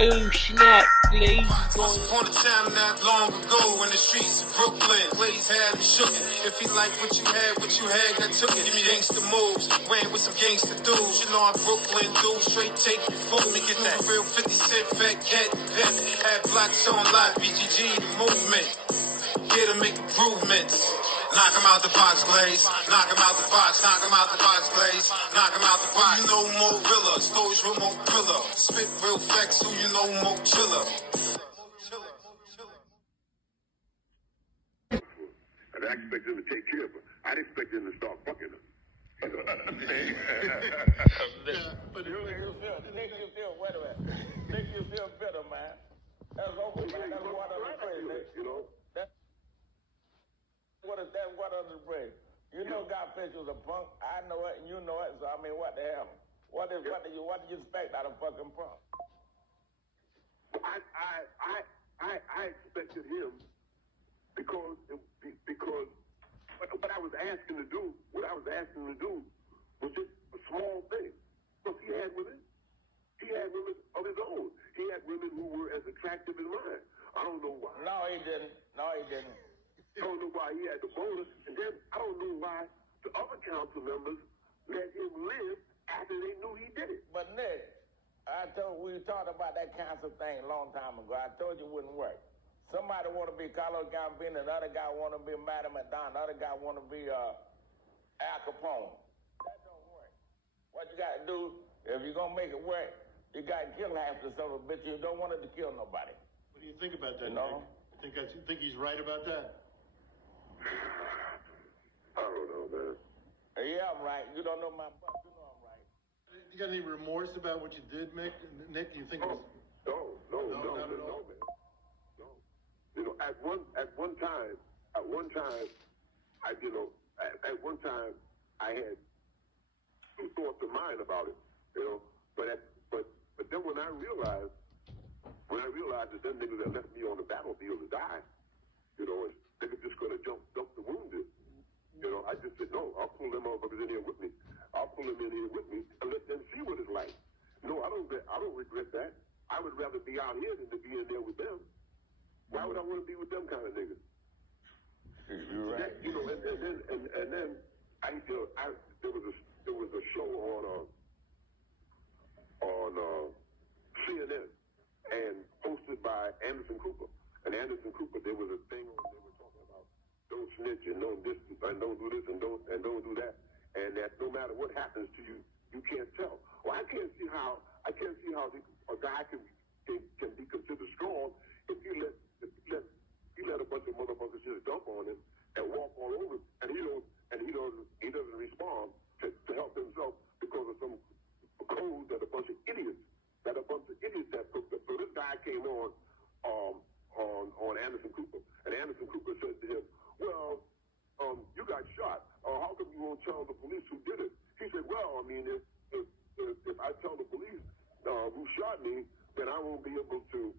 Oh snap, Glaze Once upon a time not long ago in the streets of Brooklyn, Glaze had me shookin'. If he liked what you had, that took it. Give me gangster moves, weighing with some gangster dudes. You know I'm Brooklyn dude, straight take you fool. Me get that real 50 cent fat cat pimp. Had blocks on lock, BGG the movement. Here to make improvements. Knock him out the box, Glaze. Knock him out the box, knock him out the box, Glaze. Knock him out the box. Who you know more realer, stories real more thriller. Spit real facts, who you know more chiller. And I expect them to take care of her. I'd expect them to start fucking her. You know what I'm saying? But it makes you feel better, man. Makes you feel better, man. That's over, man. That's water under the bridge, you know? That's water under the bridge. You know Godfish was a punk. I know it, and you know it. So I mean, what the hell? What did you expect out of fucking punk? I expected him because what I was asking to do was just a small thing. Because he had women of his own. He had women who were as attractive as mine. I don't know why. No, he didn't. I don't know why he had the bonus, and then I don't know why the other council members let him live after they knew he did it. But Nick, we talked about that council thing a long time ago. I told you it wouldn't work. Somebody want to be Carlos Gambino, the other guy want to be Madame Madonna, the other guy want to be Al Capone. That don't work. What you got to do, if you're going to make it work, you got to kill half the son of a bitch. You don't want it to kill nobody. What do you think about that, No. Nick? You think he's right about that? I don't know, man. Yeah, I'm right. You don't know my butt. You know I'm right. You got any remorse about what you did, Nick? Nick, do you think it was... No, man. No. You know, at one time, I had two thoughts of mine about it, you know. But then when I realized that them niggas that left me on the battlefield to die, you know, they were just gonna jump the wounded. You know, I just said, no, I'll pull them motherfuckers in here with me. I'll pull them in here with me and let them see what it's like. No, I don't regret that. I would rather be out here than to be in there with them. Why would I want to be with them kind of niggas? You're right. You know, and then there was a show on CNN and hosted by Anderson Cooper. And Anderson Cooper, there was a thing on they were talking about don't snitch and don't this and don't do this and don't do that, and that no matter what happens to you, you can't tell. Well, I can't see how a guy can be considered strong if you let a bunch of motherfuckers just dump on him and walk all over him, and he doesn't respond to help himself because of some code that a bunch of idiots that cooked up. So this guy came on Anderson Cooper, and Anderson Cooper said to him, well, you got shot. How come you won't tell the police who did it? He said, well, I mean, if I tell the police who shot me, then I won't be able to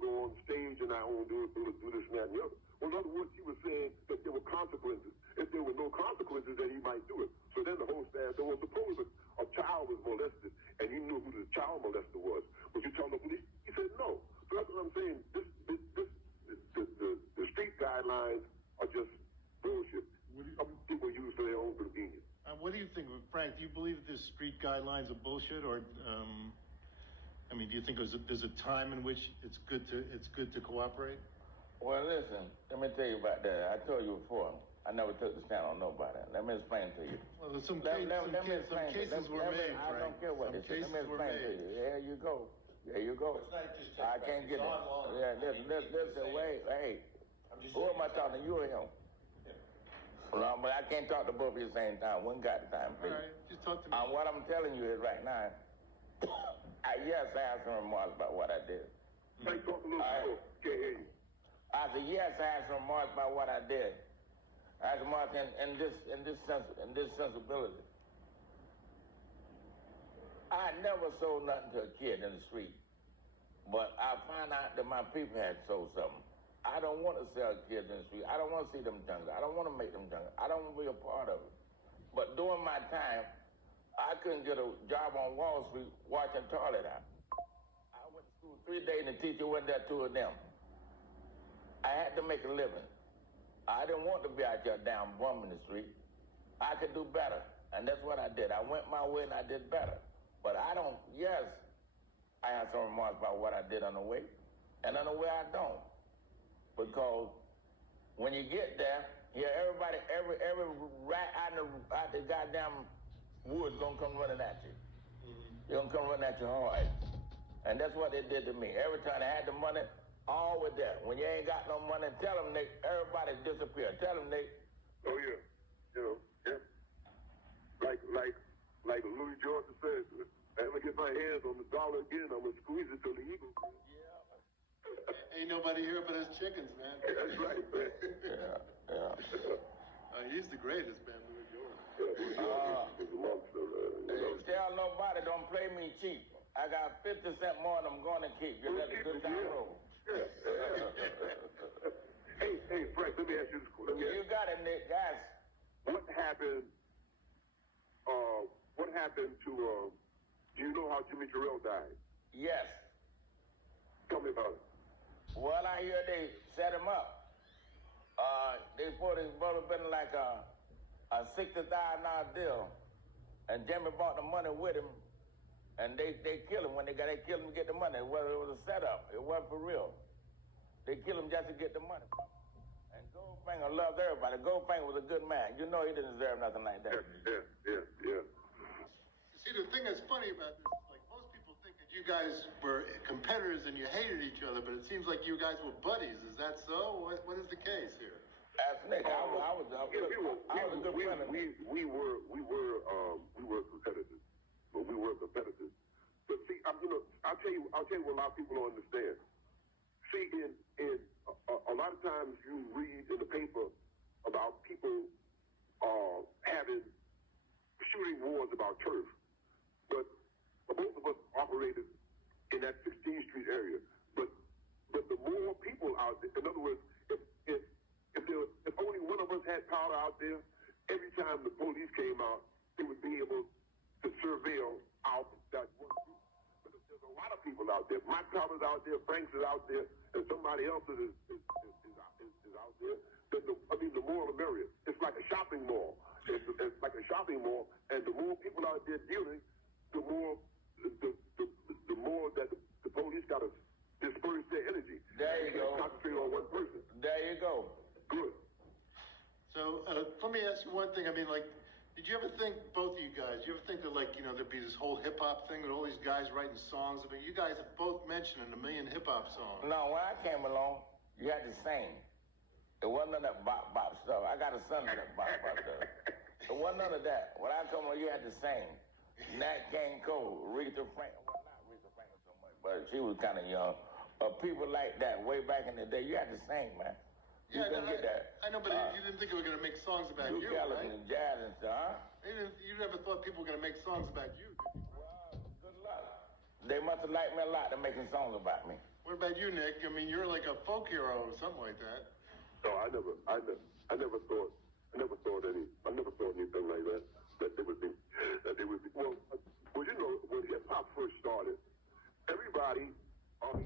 go on stage and I won't do this and that and the other. Well, in other words, he was saying that there were consequences. If there were no consequences, then he might do it. So then the whole staff, so suppose a child was molested and you knew who the child molester was. Would you tell the police? He said no. So that's what I'm saying. The street guidelines are just bullshit. People use for their own convenience. What do you think, Frank? Do you believe that this street guidelines are bullshit, or I mean, do you think there's a time in which it's good to cooperate? Well, listen. Let me tell you about that. I told you before. I never took the stand on nobody. Let me explain to you. Well, some cases were made, Frank. I don't care what it is. Let me explain to you. There you go. I can't get it. Yeah, listen, wait, hey. Who am I talking to, you or him? No, but I can't talk to both of you at the same time. One got the time, please. All right, just talk to me. What I'm telling you is right now, I have some remarks about what I did. Like talk a little slow. Can't hear you. I said, yes, I have some remarks about what I did. I have some remarks in this sensibility. I never sold nothing to a kid in the street, but I found out that my people had sold something. I don't want to sell kids in the street. I don't want to see them jungle. I don't want to make them jungle. I don't want to be a part of it. But during my time, I couldn't get a job on Wall Street washing toilet out. I went to school 3 days, and the teacher went there, 2 of them. I had to make a living. I didn't want to be out there down bumming the street. I could do better, and that's what I did. I went my way, and I did better. But I don't, yes, I have some remarks about what I did on the way, and on the way I don't. Because when you get there, everybody, every rat out the goddamn woods gonna come running at you. They're gonna come running at you hard. And that's what they did to me. Every time they had the money, all with that. When you ain't got no money, tell them, Nick, everybody disappear. Tell them, Nick. Oh, yeah. You know, yeah. Like Louis Jordan says, I'm going to get my hands on the dollar again. I'm going to squeeze it till the eagle. Yeah. Ain't nobody here but us chickens, man. That's right, man. He's the greatest, man, Louis Jordan. He's a monster. Tell nobody, don't play me cheap. I got 50 cents more than I'm going to keep. You let the good time roll. Hey, Frank, let me ask you this question. You got it, Nick. Guys. What happened to, do you know how Jimmy Terrell died? Yes. Tell me about it. Well, I hear they set him up. They thought his brother been like a $60,000 deal. And Jimmy bought the money with him. And they killed him when they killed him to get the money. Well, it was a setup. It wasn't for real. They killed him just to get the money. And Goldfinger loved everybody. Goldfinger was a good man. You know he didn't deserve nothing like that. Yeah. See, the thing that's funny about this is, like, most people think that you guys were competitors and you hated each other, but it seems like you guys were buddies. Is that so? What is the case here? As Nick, I was a good friend of him. We were competitors, but we were competitors. But see, I'll tell you what a lot of people don't understand. See, in a lot of times you read in the paper about people having shooting wars about turf, but both of us operated in that 16th Street area. But the more people out there, in other words, if only one of us had powder out there, every time the police came out, they would be able to surveil out that one group. But if there's a lot of people out there, my powder's out there, Frank's is out there, and somebody else is out there, then the more the merrier. It's like a shopping mall. It's like a shopping mall, and the more people out there dealing, the more that the police got to disperse their energy. There you go. Concentrate on one person. There you go. Good. So let me ask you one thing. I mean, like, did you ever think, both of you guys, you ever think that, like, there'd be this whole hip-hop thing with all these guys writing songs? I mean, you guys have both mentioned a million hip-hop songs. No, when I came along, you had to sing. It wasn't none of that bop stuff. I got a son of that bop stuff. It wasn't none of that. When I come along, you had to sing. Nat King Cole, Aretha Franklin. Well, not Aretha Franklin so much, but she was kind of young. People like that way back in the day, you had to sing, man. You couldn't get that. I know, but you didn't think they were going to make songs about you, right? And jazz and stuff, huh? You never thought people were going to make songs about you, did you? Well, good luck. They must have liked me a lot. They're making songs about me. What about you, Nick? I mean, you're like a folk hero or something like that. No, I never thought anything like that. That they would be. Well, when hip hop first started, everybody, all the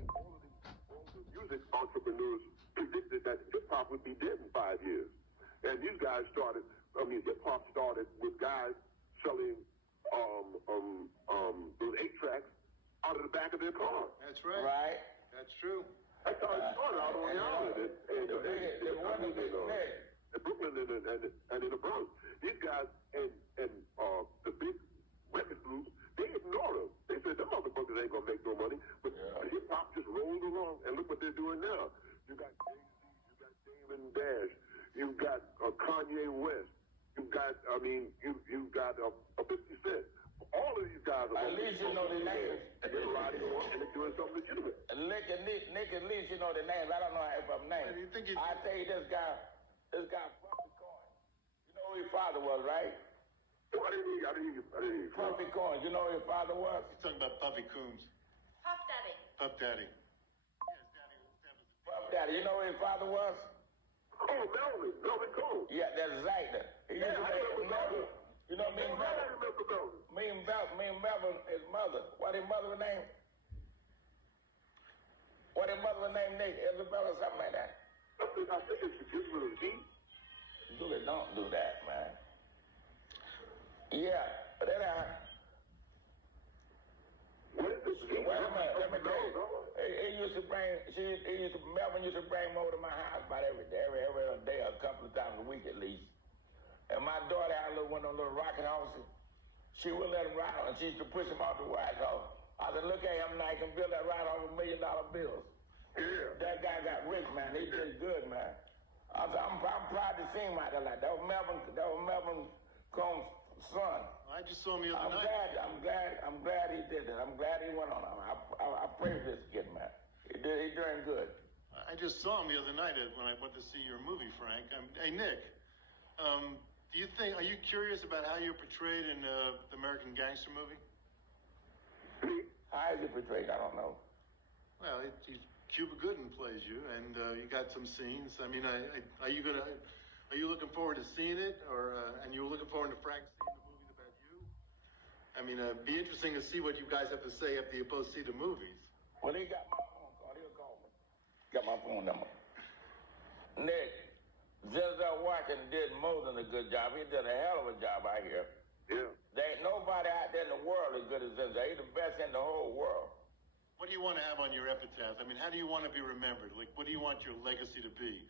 music entrepreneurs predicted that hip hop would be dead in 5 years. And these guys hip hop started with guys selling those 8-tracks out of the back of their car. That's right. Right. That's true. That's how it started out on the island. In Brooklyn and in the Bronx. These guys and the big record groups, they ignored them. They said, them motherfuckers ain't gonna make no money. But hip hop just rolled along, and look what they're doing now. You got Jay-Z, you got Damon Dash, you got Kanye West, you got a 50 Cent. All of these guys are. At least you know their names. And they're riding on, and they're doing something legitimate. Nick, at least you know their names. I don't know hip hop names. I tell you, this guy, Puffy Coin. You know who his father was, right? No, I didn't hear you. Puffy Coin. You know who his father was? He's talking about Puffy Coombs. Puff Daddy. Puff Daddy. Puff Daddy. You know who his father was? Oh, Melvin Cole. Yeah, that's exactly. He used to make Melvin. You know me and Melvin? Me and Melvin, his mother. What his mother's name? What his mother named Nick, Isabella or something like that? I think it's Gibbs with a G. Don't do that, man. Yeah, but then What is this? wait a minute, let me tell you. Melvin used to bring him over to my house about every day, a couple of times a week at least. And my daughter had one of those little rocking horses. She would let him ride on, and she used to push him off the White House. I said, look at him now, he can build that ride off $1 million bills. Yeah. That guy got rich, man. He did good, man. I said, I'm proud to see him out there like that. That was Melvin Combs' son. I just saw him the other night. I'm glad he did that. I'm glad he went on. I pray for this kid, man. He's doing good. I just saw him the other night when I went to see your movie, Frank. Hey, Nick, are you curious about how you're portrayed in the American Gangster movie? How is he portrayed? I don't know. Well, Cuba Gooding plays you, and you got some scenes. I mean, are you looking forward to seeing it, and you're looking forward to Frank seeing the movie about you? I mean, it'd be interesting to see what you guys have to say after you both see the movies. Well, he got my phone call. He'll call me. Got my phone number. Nick, Denzel Washington did more than a good job. He did a hell of a job out here. Yeah. There ain't nobody out there in the world as good as Denzel. He's the best in the whole world. What do you want to have on your epitaph? I mean, how do you want to be remembered? Like, what do you want your legacy to be?